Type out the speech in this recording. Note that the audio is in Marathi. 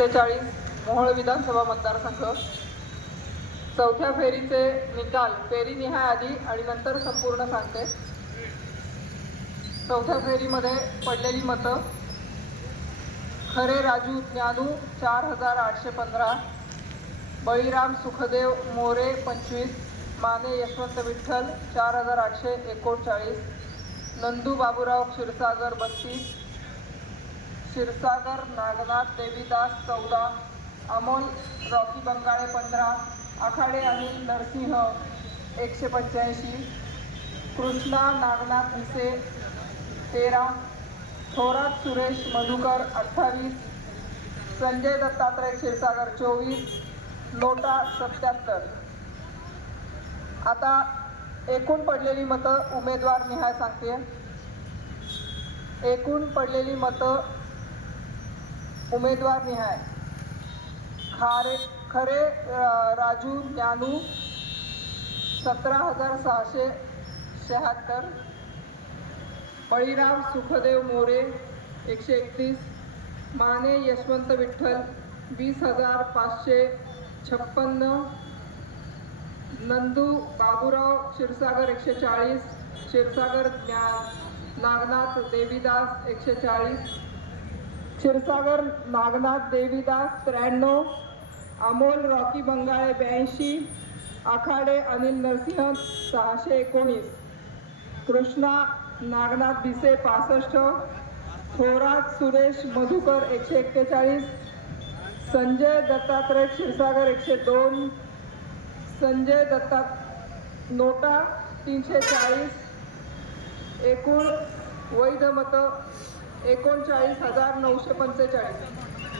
सत्तेचाळीस मोहोळ विधानसभा मतदारसंघ. चौथ्या फेरीचे निकाल फेरी निहाय आधी आणि नंतर संपूर्ण सांगते. चौथ्या फेरीमध्ये पडलेली मतं. खरे राजू ज्ञानू चार हजार आठशे पंधरा. बळीराम सुखदेव मोरे पंचवीस. माने यशवंत विठ्ठल चार हजार आठशे एकोणचाळीस. नंदू बाबूराव क्षीरसागर बत्तीस. क्षीरसागर नागनाथ देवीदास चौदा अमोल रॉकी बंगाळे पंधरा आखाडे अनिल नरसिंह एकशे पंच्याऐंशी कृष्णा नागनाथ भिसे तेरा थोरात सुरेश मधुकर अठ्ठावीस संजय दत्तात्रय क्षीरसागर चोवीस लोटा सत्याहत्तर. आता एकूण पडलेली मतं उमेदवार निहाय सांगते. एकूण पडलेली मतं उमेदवार निहाय. खारे खरे राजू ज्ञानू सतरा हजार सहाशे शहात्तर. बळीराम सुखदेव मोरे एकशे एकतीस. माने यशवंत विठ्ठल वीस हजार पाचशे छप्पन्न. नंदू बाबूराव क्षीरसागर एकशे चाळीस. क्षीरसागर ज्ञा नागनाथ देवीदास एकशे चाळीस. क्षीरसागर नागनाथ देवीदास त्र्याण्णव अमोल रॉकी बंगाळे ब्याऐंशी आखाडे अनिल नरसिंह सहाशे एकोणीस. कृष्णा नागनाथ भिसे पासष्ट. थोरात सुरेश मधुकर एकशे एक्केचाळीस. संजय दत्तात्रय क्षीरसागर एकशे दोन. संजय दत्ता नोटा तीनशे चाळीस. एकूण वैध मतं एकोणचाळीस हजार नऊशे पंचेचाळीस.